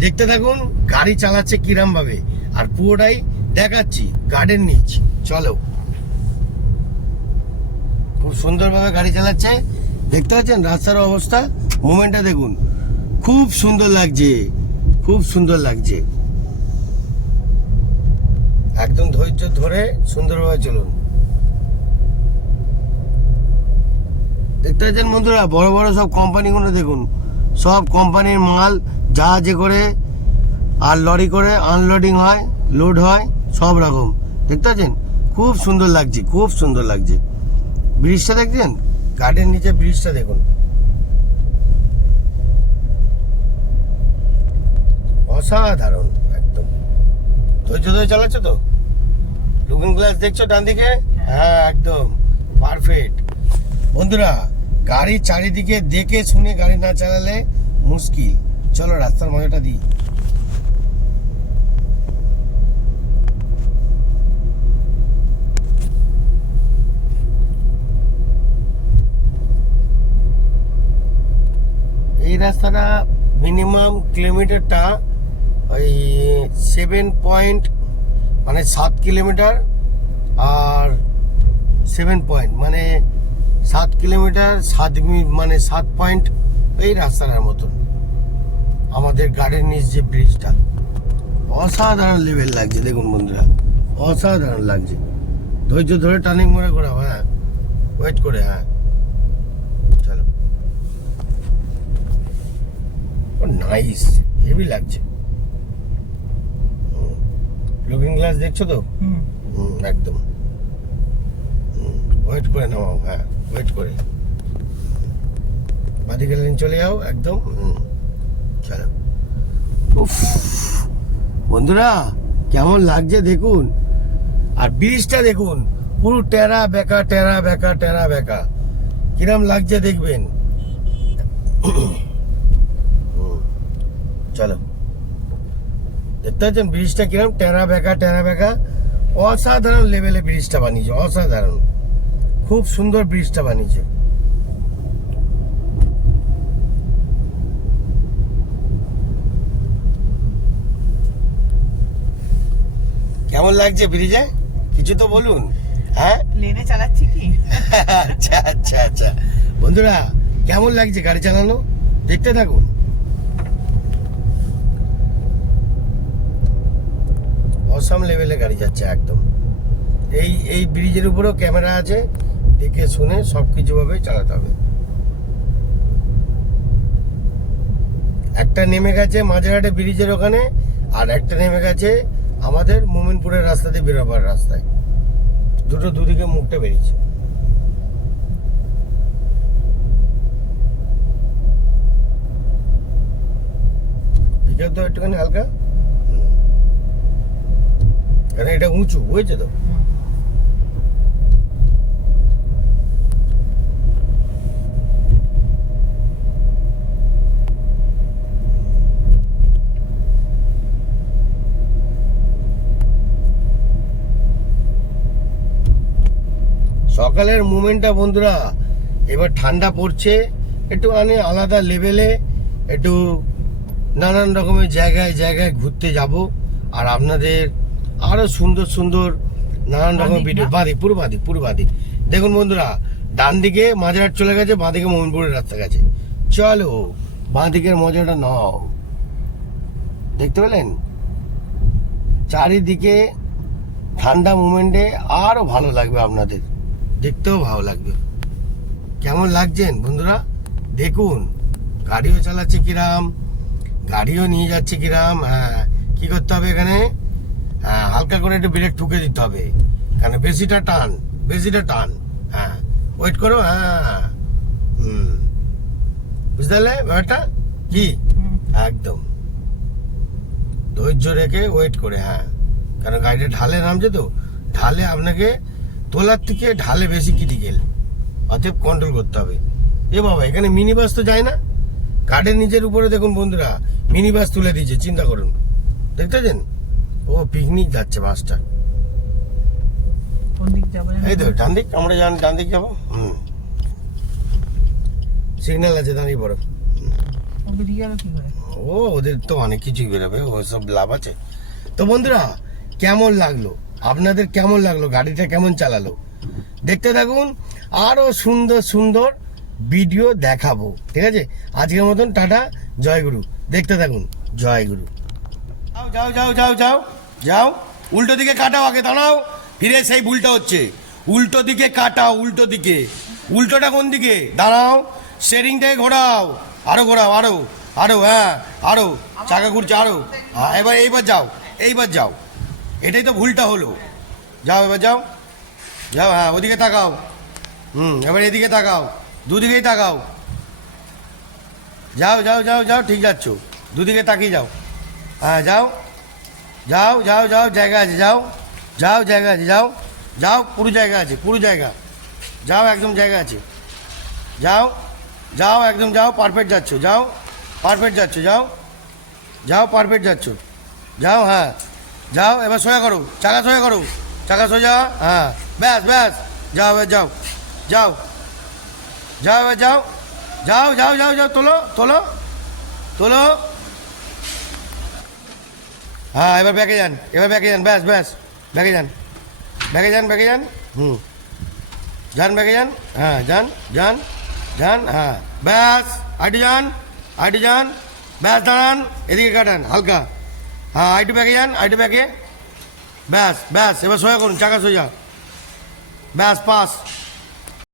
দেখতে থাকুন, গাড়ি চালাচ্ছে কিরাম ভাবে আর পুরোটাই দেখাচ্ছি গার্ডেন নিচ। চলো। খুব সুন্দরভাবে গাড়ি চালাচ্ছে। দেখতে পাচ্ছেন, রাস্তার অবস্থা? মোমেন্টটা দেখুন। খুব সুন্দর লাগছে। খুব সুন্দর লাগছে। একদম ধৈর্য ধরে সুন্দরভাবে চলুন। দেখতে পাচ্ছেন বন্ধুরা, বড় বড় সব কোম্পানিগুলো দেখুন। সব কোম্পানির মাল জাহাজে করে আর লরি করে আনলোডিং হয় লোড হয় সব রকম। দেখতে পাচ্ছেন? খুব সুন্দর লাগছে খুব সুন্দর লাগছে। ব্রিজটা দেখছেন? গার্ডের নিচে ব্রিজটা দেখুন। অসাধারণ একদম। ধৈর্য ধরে চালাচ্ছ তো? লুকিং গ্লাস দেখছ ডান দিকে হ্যাঁ একদম। পারফেক্ট। বন্ধুরা গাড়ি চারিদিকে দেখে শুনে গাড়ি না চালালে মুশকিল। চলো, রাস্তার মজাটা দিই। এই রাস্তাটা মিনিমাম কিলোমিটারটা ওই সেভেন পয়েন্ট মানে সাত কিলোমিটার আর সেভেন পয়েন্ট মানে সাত কিলোমিটার সাত মি- মানে সাত পয়েন্ট এই রাস্তাটার মতন। আমাদের গাড়ির নিচ যে ব্রিজটা অসাধারণ লেভেল লাগছে দেখুন বন্ধুরা অসাধারণ লাগছে। ধৈর্য ধরে টার্নিং মোড়ে করা হ্যাঁ। ওয়েট করে হ্যাঁ। চলো। নাইস হেভি লাগছে। লুকিং গ্লাস দেখছ তো? হুম, একদম। ওয়েট করে নামাও হ্যাঁ ওয়েট করে। বাদিকে লাইন চলে যাও, একদম চলো বন্ধুরা, কেমন লাগছে দেখুন। আর ব্রিজটা দেখুন, পুরো টেরা বেকা টেরা বেকা টেরা বেকা। কিরম লাগছে দেখবেন। চলো। দেখতে পাচ্ছেন ব্রিজটা কিরম, টেরা বেকা টেরা বেকা। অসাধারণ লেভেলে ব্রিজটা বানিয়েছে, অসাধারণ। খুব সুন্দর ব্রিজটা বানিয়েছে। কেমন লাগছে ব্রিজে কিছু তো বলুন হ্যাঁ? লেনে চালাচ্ছি কি? আচ্ছা আচ্ছা আচ্ছা। বন্ধুরা কেমন লাগছে গাড়ি চালানো? দেখতে থাকুন। অসাম লেভেলে গাড়ি যাচ্ছে একদম। এই এই ব্রিজের উপরেও ক্যামেরা আছে। দেখে শুনে সব কিছু ভাবে চালাতে হবে। একটা নেমে গেছে মাঝেরহাটে ব্রিজের ওখানে, আর একটা নেমে গেছে আমাদের মোমিনপুরের রাস্তা দিয়ে বেরোবার রাস্তায়। দুটো দুদিকে মুখটা বেরিয়েছে। তো একটুখানি হালকা। এটা উঁচু, বুঝেছে তো? সকালের মুভমেন্টটা বন্ধুরা এবার ঠান্ডা পড়ছে একটু মানে আলাদা লেভেলে একটু নানান রকমের জায়গায় জায়গায় ঘুরতে যাব আর আপনাদের আরও সুন্দর সুন্দর নানান রকম ভিডিও? বাঁদিক পুরো বাঁদিক পুরো বাঁদিক। দেখুন বন্ধুরা ডান দিকে মাঝেরহাট চলে গেছে বাঁ দিকে মোমিনপুরের রাস্তা গেছে। চলো বাঁ দিকের মজাটা নাও। দেখতে পেলেন? চারিদিকে ঠান্ডা মুমেন্টে আরও ভালো লাগবে আপনাদের। দেখতেও ভালো লাগবে। কেমন লাগছেন বন্ধুরা? দেখুন গাড়িও চালাচ্ছে কিরাম গাড়িও নিয়ে যাচ্ছে কিরাম হ্যাঁ কি করতে হবে এখানে? হ্যাঁ হালকা করে একটু ব্রেক ঠুকে দিতে হবে। কারণ বেশিটা টান বেশিটা টান হ্যাঁ ওয়েট করো হ্যাঁ হুম বুঝতে পারলে ব্যাপারটা? কি? একদম। ধৈর্য রেখে ওয়েট করে হ্যাঁ কারণ গাড়িটা ঢালে নামছে তো? ঢালে আপনাকে তোলার থেকে ঢালে বেশি ক্রিটিক্যাল অতএব কন্ট্রোল করতে হবে। এ বাবা এখানে মিনি বাস তো যায় না। কাঠের নিচের উপরে দেখুন বন্ধুরা মিনি বাস তুলে দিয়েছে চিন্তা করুন। দেখতেছেন? ও পিকনিক যাচ্ছে বাসটা? এই তো ডান দিক আমরা যান ডান দিক যাব। হুম। সিগন্যাল আছে দাঁড়িয়ে পড়ো। ও ওদের তো অনেক কিছুই বেরোবে ওসব লাভ আছে। তো বন্ধুরা কেমন লাগল? আপনাদের কেমন লাগল? গাড়িটা কেমন চালালো? দেখতে থাকুন আরও সুন্দর সুন্দর ভিডিও দেখাবো। ঠিক আছে? আজকের মতন টাটা জয়গুরু দেখতে থাকুন জয়গুরু যাও যাও যাও যাও যাও যাও। উল্টো দিকে কাটাও আগে, দাঁড়াও। ফিরে সেই ভুলটা হচ্ছে। উল্টো দিকে কাটাও, উল্টো দিকে। উল্টোটা কোন দিকে? দাঁড়াও। স্টেরিংটাকে ঘোরাও। আরও ঘোরাও, আরও আরও হ্যাঁ আরও। চাকা ঘুরছে, আরও। হ্যাঁ এবার, এইবার যাও এইবার যাও। এটাই তো ভুলটা হলো। যাও এবার যাও। যাও হ্যাঁ ওদিকে তাকাও। হুম, এবার এদিকে তাকাও। দুদিকেই তাকাও। যাও যাও যাও যাও, ঠিক যাচ্ছ। দুদিকে তাকিয়ে যাও। হ্যাঁ যাও। যাও যাও যাও, জায়গা আছে, যাও। যাও, জায়গা আছে, যাও। যাও, পুরো জায়গা আছে, পুরো জায়গা। যাও, একদম জায়গা আছে। যাও যাও, একদম যাও পারফেক্ট যাচ্ছ। যাও পারফেক্ট যাচ্ছ, যাও। যাও পারফেক্ট যাচ্ছ। যাও হ্যাঁ। যাও, এবার সোজা করো। চাকা সোজা করো। চাকা সোজা হ্যাঁ। ব্যাস ব্যাস। যাও, এবার যাও। যাও। যাও, এবার যাও। যাও যাও যাও যাও। তোলো তোলো। তোলো। হ্যাঁ এবার ব্যাগে যান। এবার ব্যাগে যান। ব্যাস ব্যাস। ব্যাগে যান। ব্যাগে যান ব্যাগে যান। হুম। যান ব্যাগে যান। হ্যাঁ যান যান যান হ্যাঁ। ব্যাস। আইটু যান আইটু যান। ব্যাস, দাঁড়ান। এদিকে কাটান, হালকা। হ্যাঁ আইটু ব্যাগে যান আইটু ব্যাগে। ব্যাস ব্যাস, এবার সোজা করুন, চাকা সোজা ব্যাস, পাস।